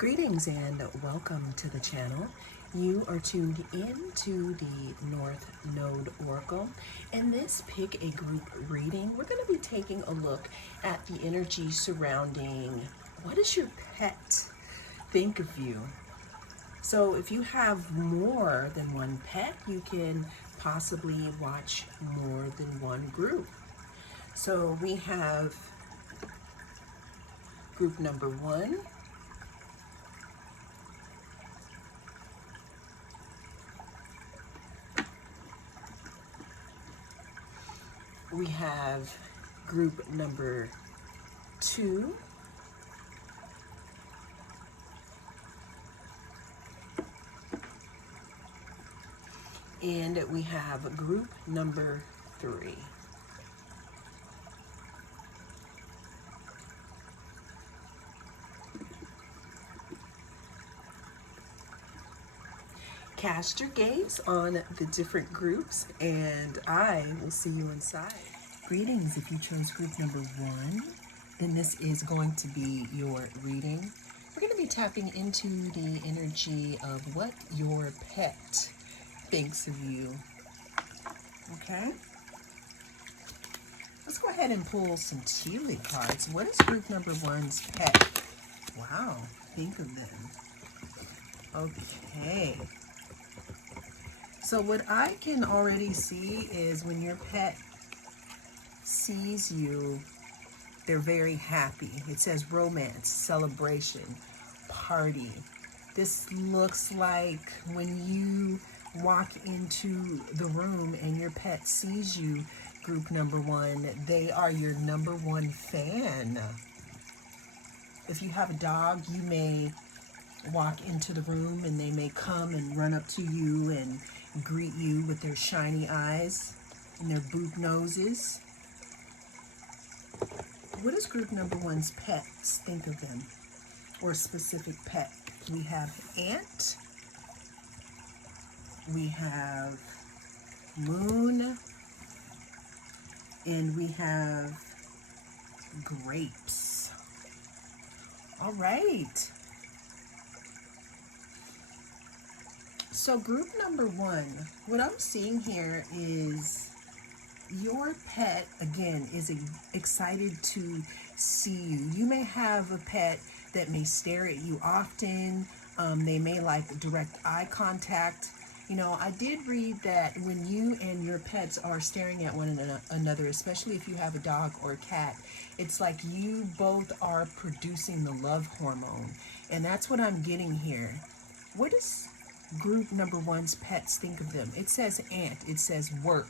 Greetings and welcome to the channel. You are tuned in to the North Node Oracle. In this pick a group reading, we're going to be taking a look at the energy surrounding what does your pet think of you. So if you have more than one pet, you can possibly watch more than one group. So we have group number one, we have group number two, and we have group number three. Cast your gaze on the different groups, and I will see you inside. Greetings. If you chose group number one, then this is going to be your reading. We're going to be tapping into the energy of what your pet thinks of you. Okay? Let's go ahead and pull some tea leaf cards. What is group number one's pet? Wow, think of them. Okay. So what I can already see is when your pet sees you, they're very happy. It says romance, celebration, party. This looks like when you walk into the room and your pet sees you, group number one, they are your number one fan. If you have a dog, you may walk into the room and they may come and run up to you and greet you with their shiny eyes and their boot noses. What does group number one's pets think of them, or a specific pet? We have ant, we have moon, and we have grapes. All right. So group number one, what I'm seeing here is your pet, again, is excited to see you. You may have a pet that may stare at you often. They may like direct eye contact. You know, I did read that when you and your pets are staring at one another, especially if you have a dog or a cat, it's like you both are producing the love hormone. And that's what I'm getting here. What does group number one's pets think of them? It says ant, it says work,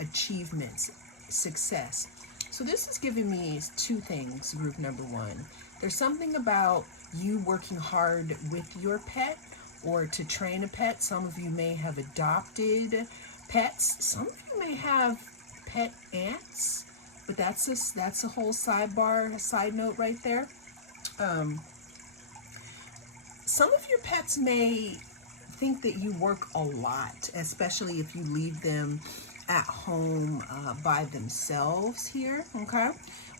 achievements, success. So this is giving me two things, group number one. There's something about you working hard with your pet or to train a pet. Some of you may have adopted pets. Some of you may have pet ants, but that's a whole side note right there. Some of your pets may think that you work a lot, especially if you leave them at home by themselves here, okay?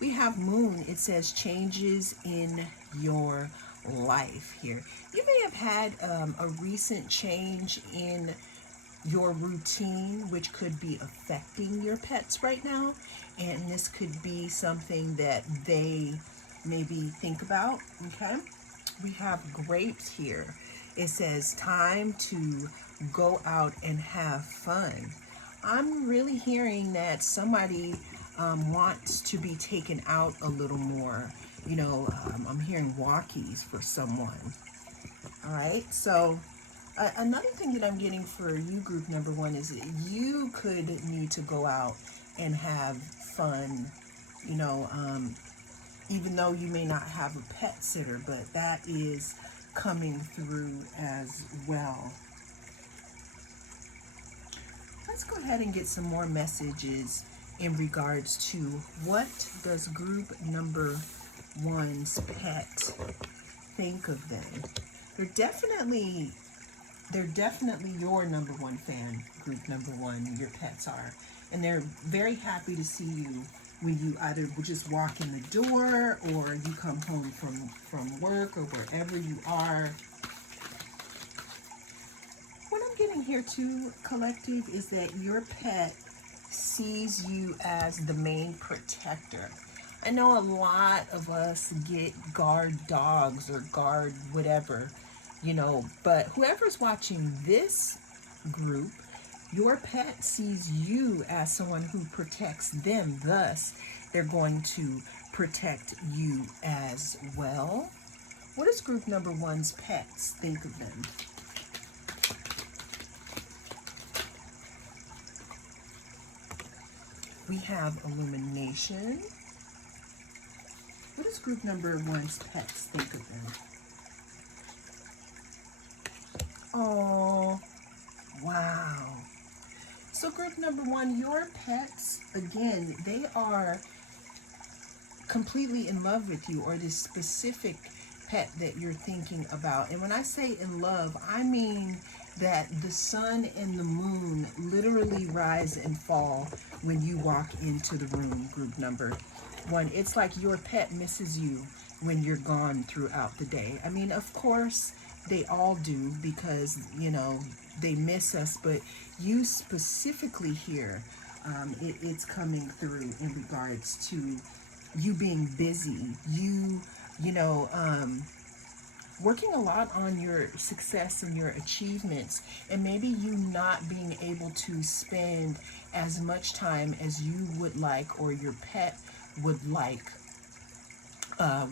We have moon. It says changes in your life here. You may have had a recent change in your routine, which could be affecting your pets right now, and this could be something that they maybe think about, okay? We have grapes here. It says time to go out and have fun. I'm really hearing that somebody wants to be taken out a little more. You know, I'm hearing walkies for someone. All right, so another thing that I'm getting for you, group number one, is that you could need to go out and have fun, you know, even though you may not have a pet sitter, but that is coming through as well. Let's go ahead and get some more messages in regards to what does group number one's pet think of them. They're definitely your number one fan, group number one, your pets are. And they're very happy to see you when you either just walk in the door or you come home from work or wherever you are. What I'm getting here too, collective, is that your pet sees you as the main protector. I know a lot of us get guard dogs or guard whatever, but whoever's watching this group, your pet sees you as someone who protects them. Thus, they're going to protect you as well. What does group number one's pets think of them? We have illumination. What does group number one's pets think of them? Oh, wow. So group number one, your pets, again, they are completely in love with you, or this specific pet that you're thinking about. And when I say in love, I mean that the sun and the moon literally rise and fall when you walk into the room, group number one. It's like your pet misses you when you're gone throughout the day. I mean, of course, they all do, because, they miss us, but you specifically here, it's coming through in regards to you being busy, working a lot on your success and your achievements, and maybe you not being able to spend as much time as you would like or your pet would like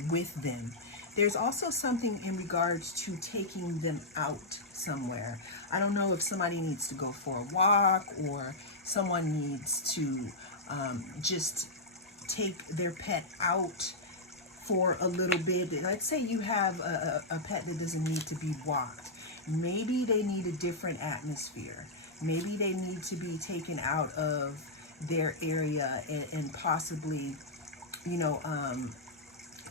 with them. There's also something in regards to taking them out somewhere. I don't know if somebody needs to go for a walk, or someone needs to just take their pet out for a little bit. Let's say you have a pet that doesn't need to be walked. Maybe they need a different atmosphere. Maybe they need to be taken out of their area and possibly,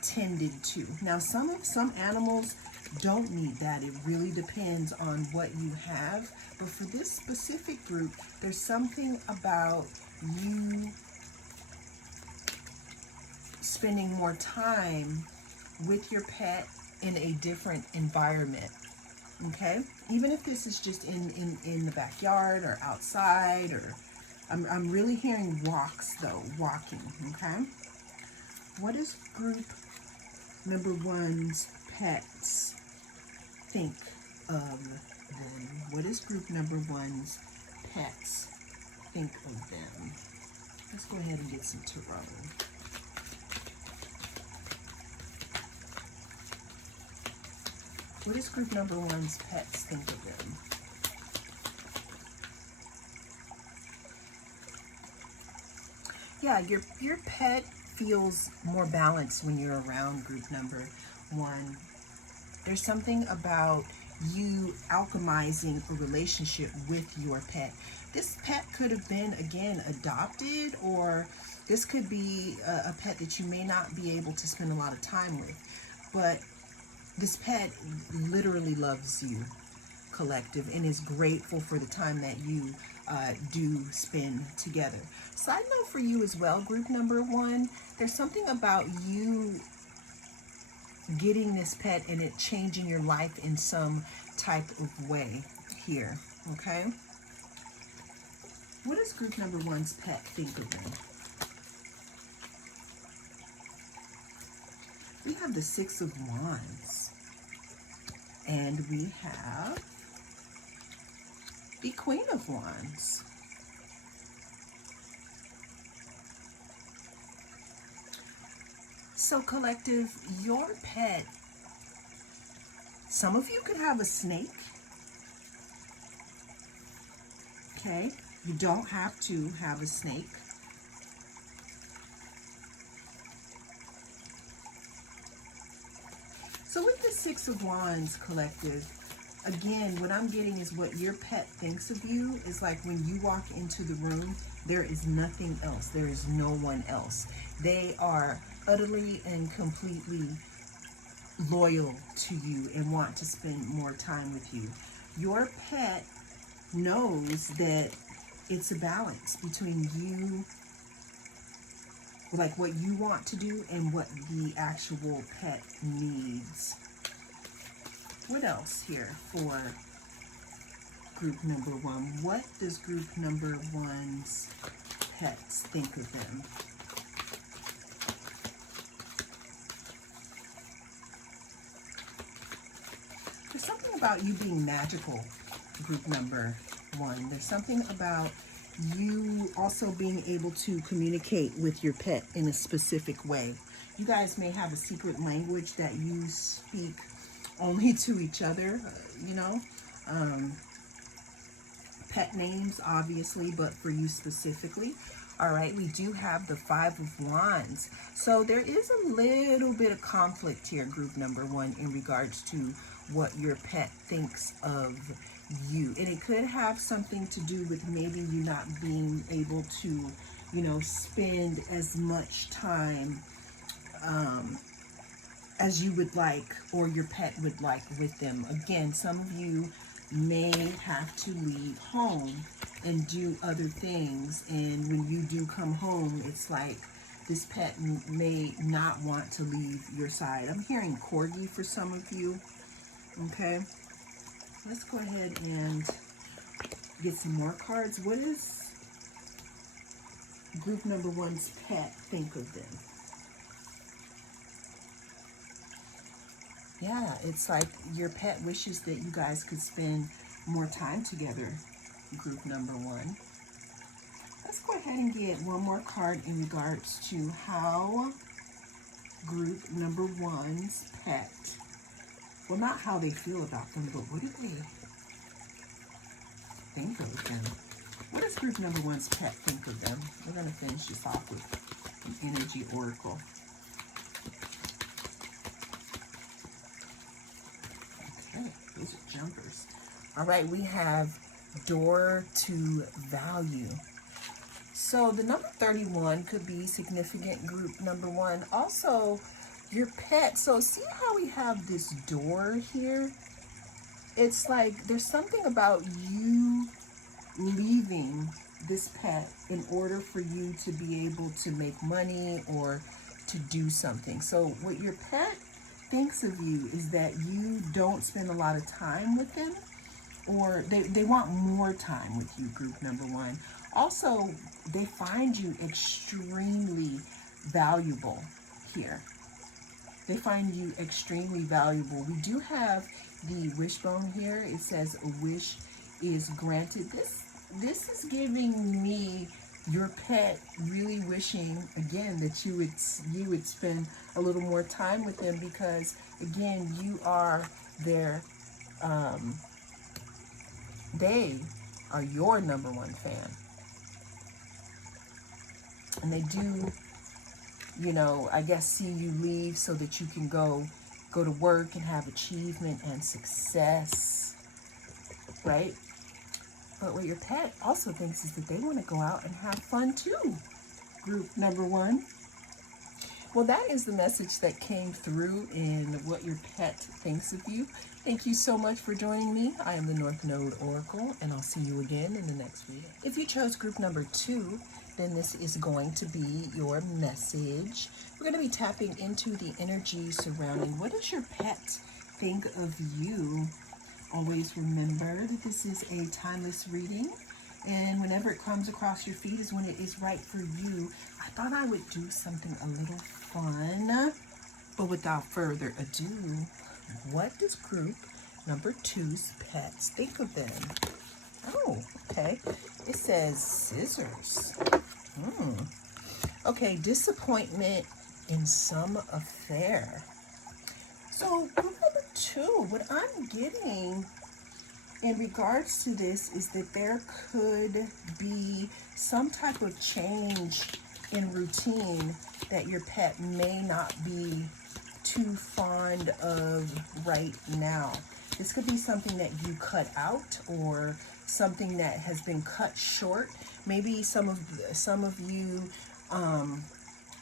tended to. Now, some animals don't need that. It really depends on what you have. But for this specific group, there's something about you spending more time with your pet in a different environment. Okay? Even if this is just in the backyard or outside, or I'm really hearing walks though, walking. Okay? What does group number one's pets think of them? What does group number one's pets think of them? Let's go ahead and get some tarot. What does group number one's pets think of them? Yeah, your pet feels more balanced when you're around group number one. There's something about you alchemizing a relationship with your pet. This pet could have been, again, adopted, or this could be a pet that you may not be able to spend a lot of time with. But this pet literally loves you, collective, and is grateful for the time that you do spend together. Side note for you as well, group number one, there's something about you getting this pet and it changing your life in some type of way here, okay? What does group number one's pet think of them? We have the Six of Wands, and we have the Queen of Wands. So collective, your pet, some of you could have a snake, okay? You don't have to have a snake. So with the Six of Wands, collective, again, what I'm getting is what your pet thinks of you is like when you walk into the room, there is nothing else. There is no one else. They are utterly and completely loyal to you and want to spend more time with you. Your pet knows that it's a balance between you, like what you want to do and what the actual pet needs. What else here for group number one? What does group number one's pets think of them? There's something about you being magical, group number one. There's something about you also being able to communicate with your pet in a specific way. You guys may have a secret language that you speak only to each other, pet names obviously, but for you specifically. All right, we do have the Five of Wands. So there is a little bit of conflict here, group number one, in regards to what your pet thinks of you. And it could have something to do with maybe you not being able to, spend as much time as you would like or your pet would like with them. Again, some of you may have to leave home and do other things, and when you do come home, it's like this pet may not want to leave your side. I'm hearing corgi for some of you. Okay, let's go ahead and get some more cards. What does group number one's pet think of them? Yeah, it's like your pet wishes that you guys could spend more time together, group number one. Let's go ahead and get one more card in regards to how group number one's pet, well, not how they feel about them, but what do they think of them? What does group number one's pet think of them? We're going to finish this off with an energy oracle. Okay, these are jumpers. All right, we have door to value. So the number 31 could be significant, group number one. Also, your pet. So see how we have this door here? It's like there's something about you leaving this pet in order for you to be able to make money or to do something. So what your pet thinks of you is that you don't spend a lot of time with them, or they want more time with you, group number one. Also, they find you extremely valuable here. They find you extremely valuable. We do have the wishbone here. It says a wish is granted. This is giving me your pet really wishing again that you would spend a little more time with them, because again, you are their they are your number one fan. And they do, I guess, see you leave so that you can go to work and have achievement and success, right? But what your pet also thinks is that they want to go out and have fun too, group number one. Well, that is the message that came through in what your pet thinks of you. Thank you so much for joining me. I am the North Node Oracle, and I'll see you again in the next reading. If you chose group number two, then this is going to be your message. We're going to be tapping into the energy surrounding what does your pet think of you. Always remember that this is a timeless reading, and whenever it comes across your feed is when it is right for you. I thought I would do something a little fun, but without further ado, what does group number two's pets think of them? Oh, okay. It says scissors. Okay, disappointment in some affair. So group number two, what I'm getting in regards to this is that there could be some type of change in routine that your pet may not be too fond of right now. This could be something that you cut out or something that has been cut short. Maybe some of you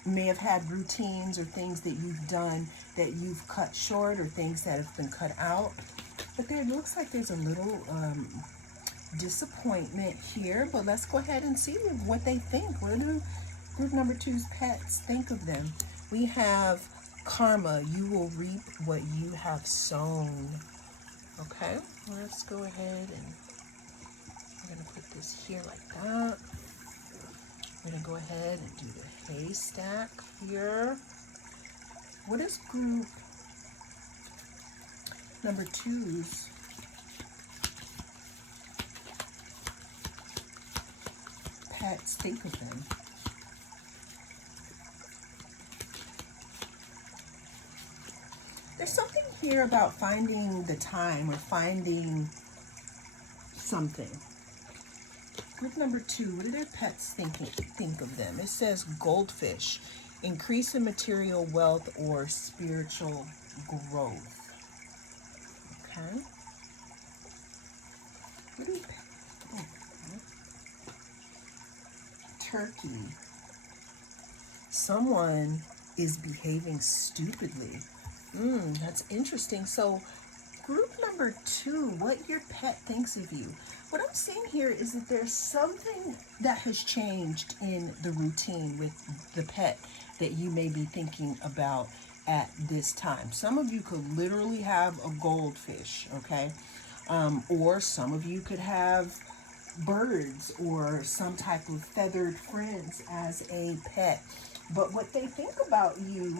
may have had routines or things that you've done that you've cut short, or things that have been cut out. But there looks like there's a little disappointment here. But let's go ahead and see what they think. What do Group number two's pets, think of them. We have karma. You will reap what you have sown. Okay, let's go ahead and we're going to put this here like that. We're going to go ahead and do the haystack here. What is group number two's pets? Think of them. There's something here about finding the time or finding something. Group number two, what do their pets think of them? It says goldfish, increase in material wealth or spiritual growth. Okay. What do you, turkey. Someone is behaving stupidly. That's interesting. So group number two, what your pet thinks of you. What I'm seeing here is that there's something that has changed in the routine with the pet that you may be thinking about at this time. Some of you could literally have a goldfish, okay? Or some of you could have birds or some type of feathered friends as a pet. But what they think about you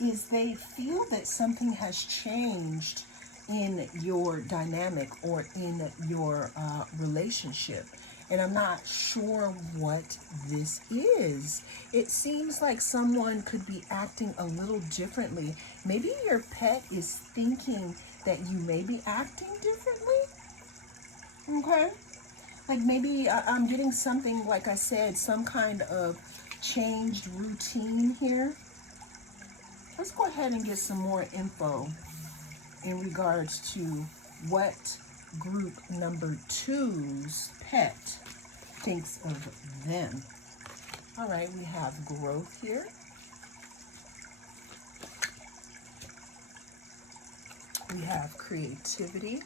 is they feel that something has changed in your dynamic or in your relationship. And I'm not sure what this is. It seems like someone could be acting a little differently. Maybe your pet is thinking that you may be acting differently. Okay? Like maybe I'm getting something, like I said, some kind of changed routine here. Let's go ahead and get some more info in regards to what group number two's pet thinks of them. All right, we have growth here. We have creativity.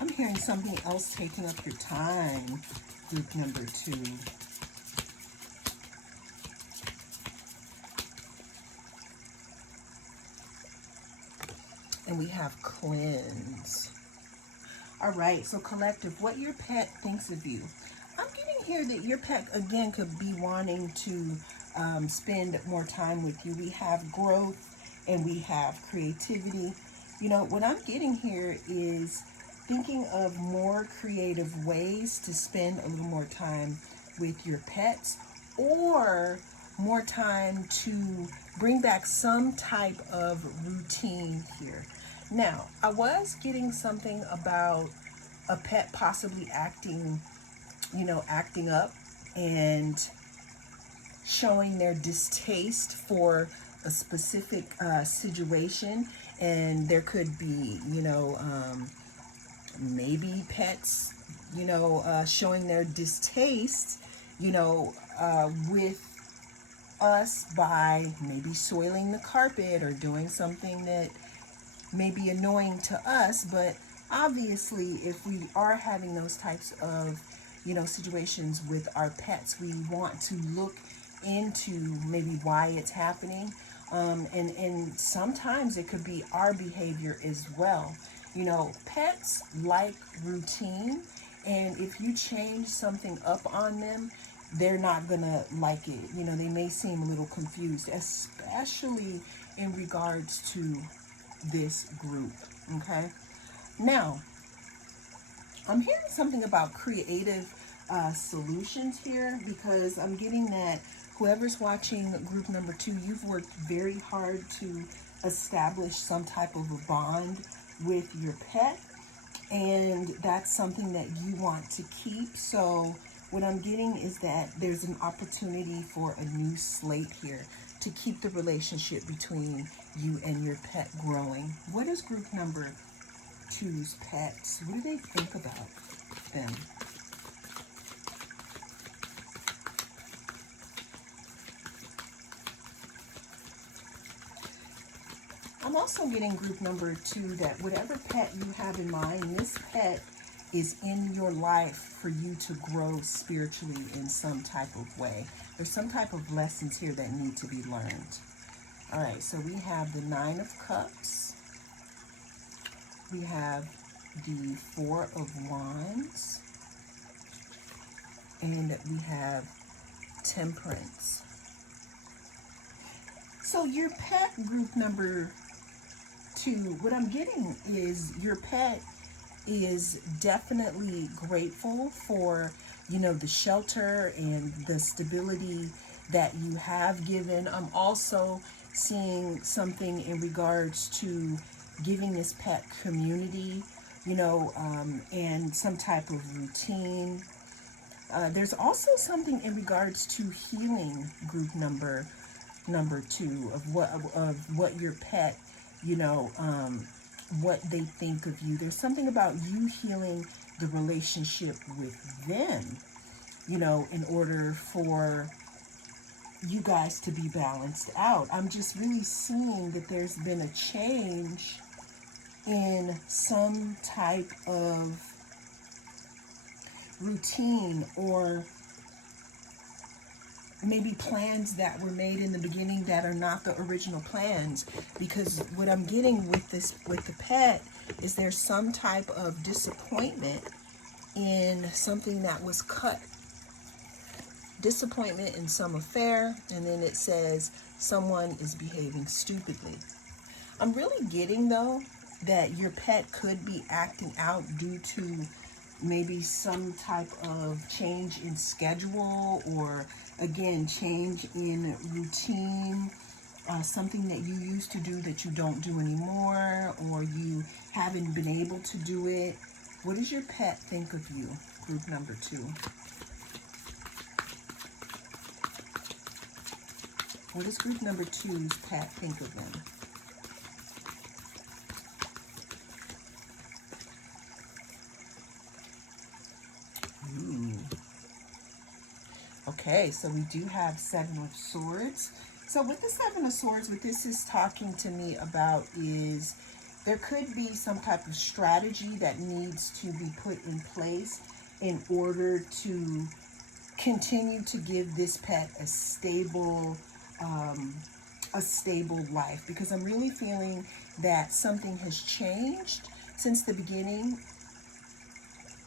I'm hearing something else taking up your time, group number two. And we have cleanse. All right, so collective, what your pet thinks of you. I'm getting here that your pet, again, could be wanting to spend more time with you. We have growth and we have creativity. You know, what I'm getting here is thinking of more creative ways to spend a little more time with your pets, or more time to bring back some type of routine here. Now, I was getting something about a pet possibly acting up and showing their distaste for a specific situation. And there could be, maybe pets, showing their distaste, with us by maybe soiling the carpet or doing something that may be annoying to us. But obviously, if we are having those types of, situations with our pets, we want to look into maybe why it's happening. And sometimes it could be our behavior as well. Pets like routine, and if you change something up on them, they're not gonna like it. They may seem a little confused, especially in regards to this group. Okay. Now, I'm hearing something about creative solutions here, because I'm getting that whoever's watching group number two, you've worked very hard to establish some type of a bond with your pet, and that's something that you want to keep. So what I'm getting is that there's an opportunity for a new slate here to keep the relationship between you and your pet growing. What is group number two's pets? What do they think about them? I'm also getting group number 2 that whatever pet you have in mind, this pet is in your life for you to grow spiritually in some type of way. There's some type of lessons here that need to be learned. All right, so we have the 9 of Cups. We have the 4 of Wands. And we have Temperance. So your pet group number 2, what I'm getting is your pet is definitely grateful for, you know, the shelter and the stability that you have given. I'm also seeing something in regards to giving this pet community, you know, and some type of routine. There's also something in regards to healing group number 2 of what your pet, you know, what they think of you. There's something about you healing the relationship with them, you know, in order for you guys to be balanced out. I'm just really seeing that there's been a change in some type of routine, or maybe plans that were made in the beginning that are not the original plans. Because what I'm getting with this, with the pet, is there's some type of disappointment in something that was cut. Disappointment in some affair, and then it says someone is behaving stupidly. I'm really getting, though, that your pet could be acting out due to maybe some type of change in schedule, or again, change in routine, something that you used to do that you don't do anymore, or you haven't been able to do it. What does your pet think of you, group number 2? What does group number 2's pet think of them? Okay, so we do have 7 of Swords. So with the 7 of Swords, what this is talking to me about is there could be some type of strategy that needs to be put in place in order to continue to give this pet a stable life. Because I'm really feeling that something has changed since the beginning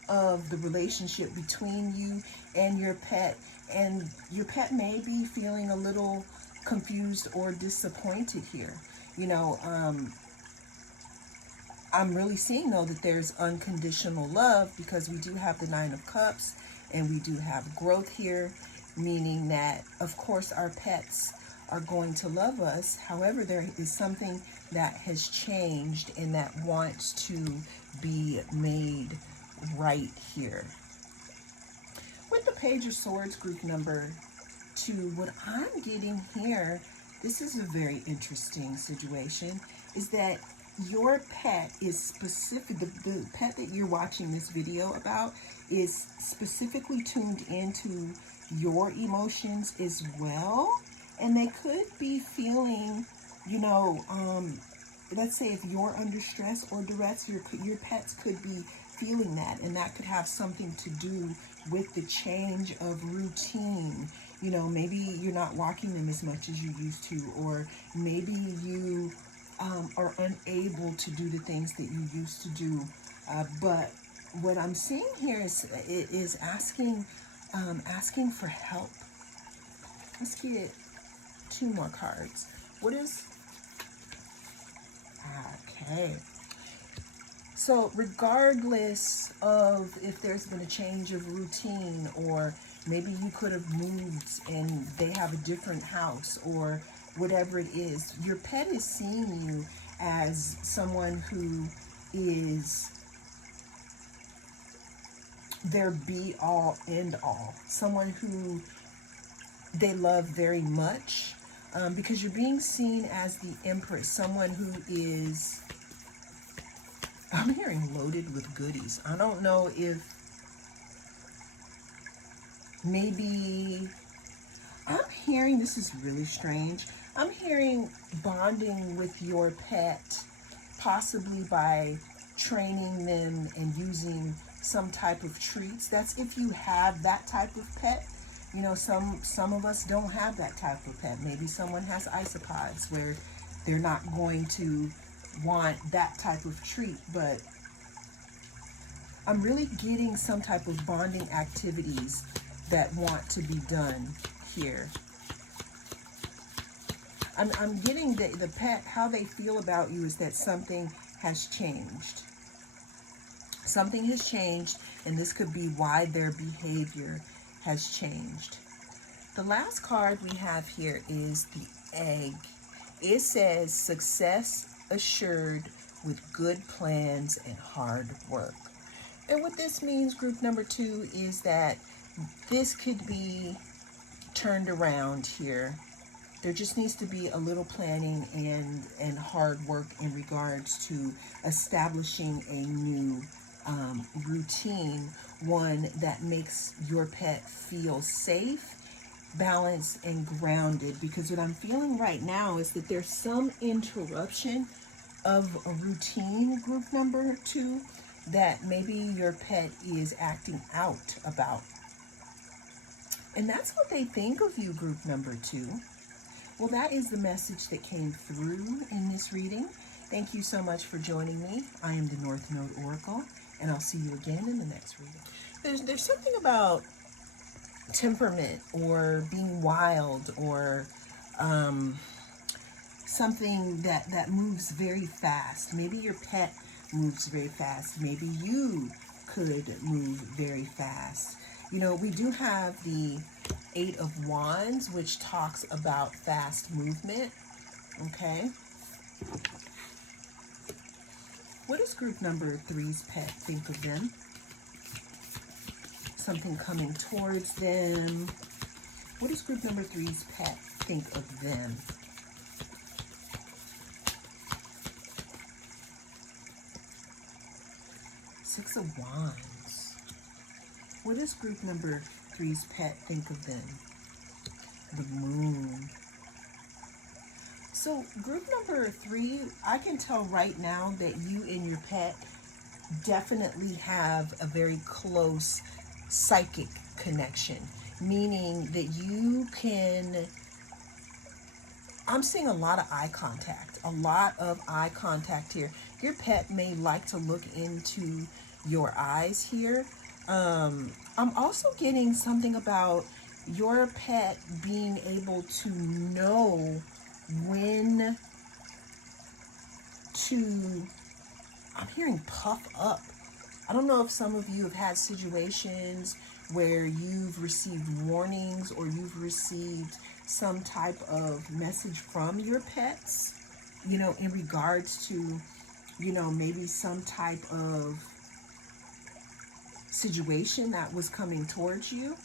of the relationship between you and your pet. And your pet may be feeling a little confused or disappointed here. You know, I'm really seeing, though, that there's unconditional love, because we do have the 9 of Cups and we do have growth here, meaning that, of course, our pets are going to love us. However, there is something that has changed and that wants to be made right here. With the Page of Swords, group number 2, what I'm getting here, this is a very interesting situation, is that your pet is specific, the pet that you're watching this video about is specifically tuned into your emotions as well. And they could be feeling, you know, let's say if you're under stress or duress, your pets could be feeling that, and that could have something to do with the change of routine. You know, maybe you're not walking them as much as you used to, or maybe you are unable to do the things that you used to do. But what I'm seeing here is asking for help. Let's get 2 more cards. What is... Okay. So regardless of if there's been a change of routine, or maybe you could have moved and they have a different house, or whatever it is, your pet is seeing you as someone who is their be all end all, someone who they love very much, because you're being seen as the Empress, someone who is, I'm hearing loaded with goodies. I don't know if maybe, I'm hearing, this is really strange, I'm hearing bonding with your pet, possibly by training them and using some type of treats. That's if you have that type of pet. You know, some of us don't have that type of pet. Maybe someone has isopods where they're not going to want that type of treat, but I'm really getting some type of bonding activities that want to be done here. I'm getting the pet, how they feel about you is that something has changed. Something has changed, and this could be why their behavior has changed. The last card we have here is the egg. It says success assured with good plans and hard work. And what this means, group number 2, is that this could be turned around here. There just needs to be a little planning and hard work in regards to establishing a new routine, one that makes your pet feel safe, balanced, and grounded. Because what I'm feeling right now is that there's some interruption of a routine, group number 2, that maybe your pet is acting out about. And that's what they think of you, group number 2. Well, that is the message that came through in this reading. Thank you so much for joining me. I am the North Node Oracle, and I'll see you again in the next reading. There's something about temperament or being wild or something that moves very fast. Maybe your pet moves very fast. Maybe you could move very fast. You know, we do have the 8 of Wands, which talks about fast movement. Okay. What does group number 3's pet think of them? Something coming towards them. What does group number 3's pet think of them? Six of Wands. What does group number 3's pet think of them? The Moon. So group number 3, I can tell right now that you and your pet definitely have a very close psychic connection, meaning that you can, I'm seeing a lot of eye contact here. Your pet may like to look into your eyes here. I'm also getting something about your pet being able to know when to, I'm hearing puff up. I don't know if some of you have had situations where you've received warnings or you've received some type of message from your pets, you know, in regards to, you know, maybe some type of situation that was coming towards you.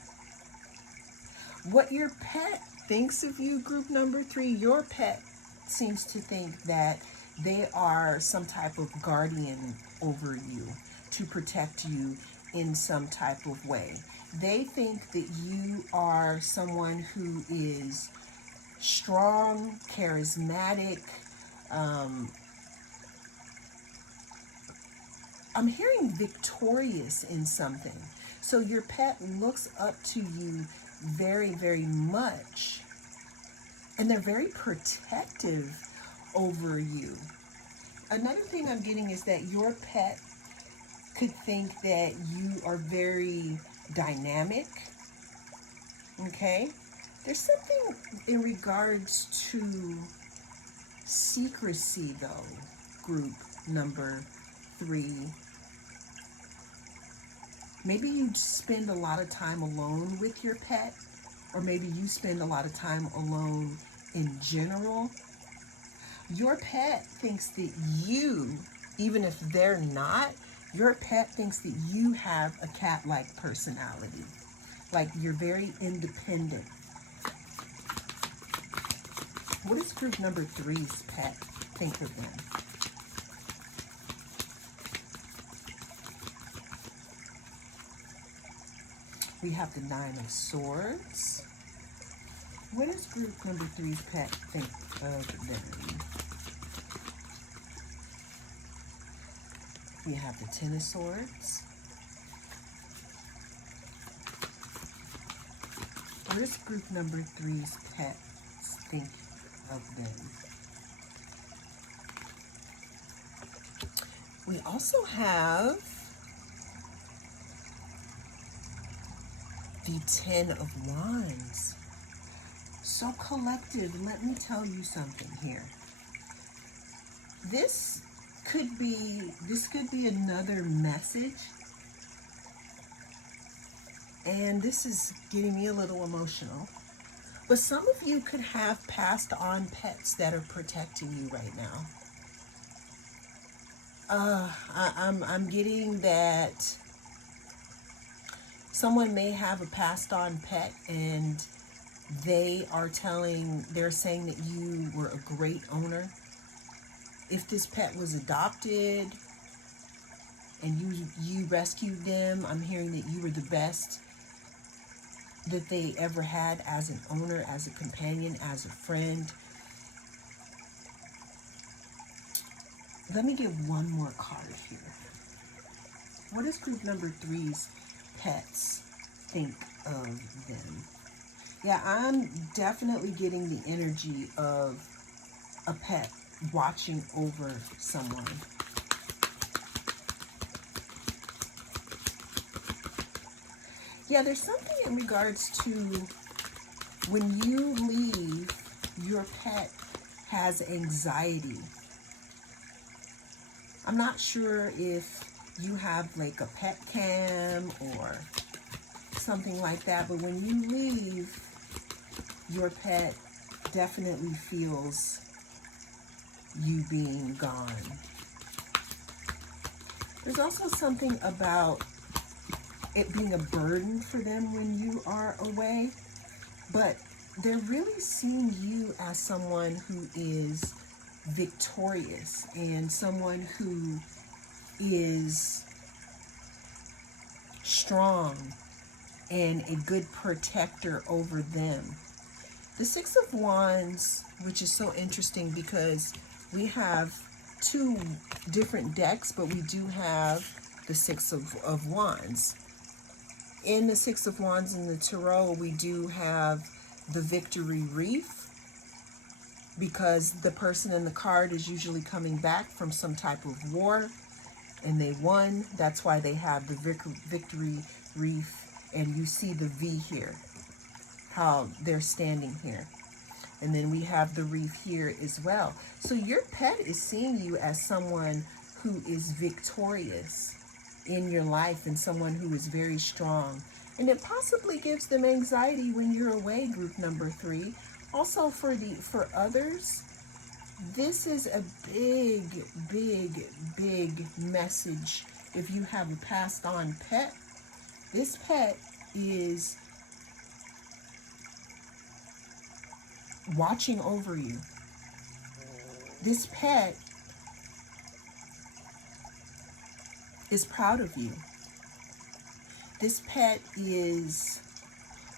What your pet thinks of you, group number 3, your pet seems to think that they are some type of guardian over you to protect you in some type of way. They think that you are someone who is strong, charismatic. I'm hearing victorious in something. So your pet looks up to you very, very much. And they're very protective over you. Another thing I'm getting is that your pet could think that you are very dynamic. Okay? There's something in regards to secrecy, though, group number 3. Maybe you spend a lot of time alone with your pet, or maybe you spend a lot of time alone in general. Your pet thinks that you, even if they're not, your pet thinks that you have a cat-like personality. Like you're very independent. What does group number 3's pet think of them? We have the 9 of Swords. What does group number three's pet think of them? We have the Ten of Swords. What does group number three's pets think of them? We also have the Ten of Wands. So collective, let me tell you something here. This could be another message. And this is getting me a little emotional. But some of you could have passed on pets that are protecting you right now. I'm getting that someone may have a passed on pet and they're saying that you were a great owner. If this pet was adopted and you rescued them, I'm hearing that you were the best that they ever had as an owner, as a companion, as a friend. Let me get one more card here. What does group number three's pets think of them? Yeah, I'm definitely getting the energy of a pet watching over someone. Yeah, there's something in regards to when you leave, your pet has anxiety. I'm not sure if you have like a pet cam or something like that, but when you leave, your pet definitely feels you being gone. There's also something about it being a burden for them when you are away, but they're really seeing you as someone who is victorious and someone who is strong and a good protector over them. The Six of Wands, which is so interesting because we have two different decks, but we do have the Six of Wands. In the Six of Wands in the Tarot, we do have the victory wreath, because the person in the card is usually coming back from some type of war and they won. That's why they have the victory wreath, and you see the V here, how they're standing here. And then we have the wreath here as well. So your pet is seeing you as someone who is victorious in your life and someone who is very strong. And it possibly gives them anxiety when you're away, group number three. Also for others, this is a big, big, big message. If you have a passed on pet, this pet is watching over you. This pet is proud of you. This pet is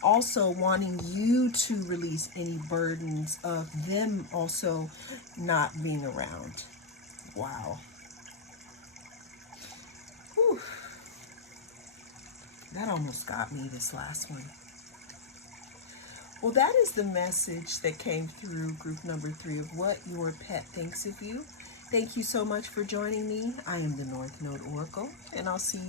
also wanting you to release any burdens of them also not being around. Wow. Whew. That almost got me, this last one. Well, that is the message that came through group number three of what your pet thinks of you. Thank you so much for joining me. I am the North Node Oracle, and I'll see you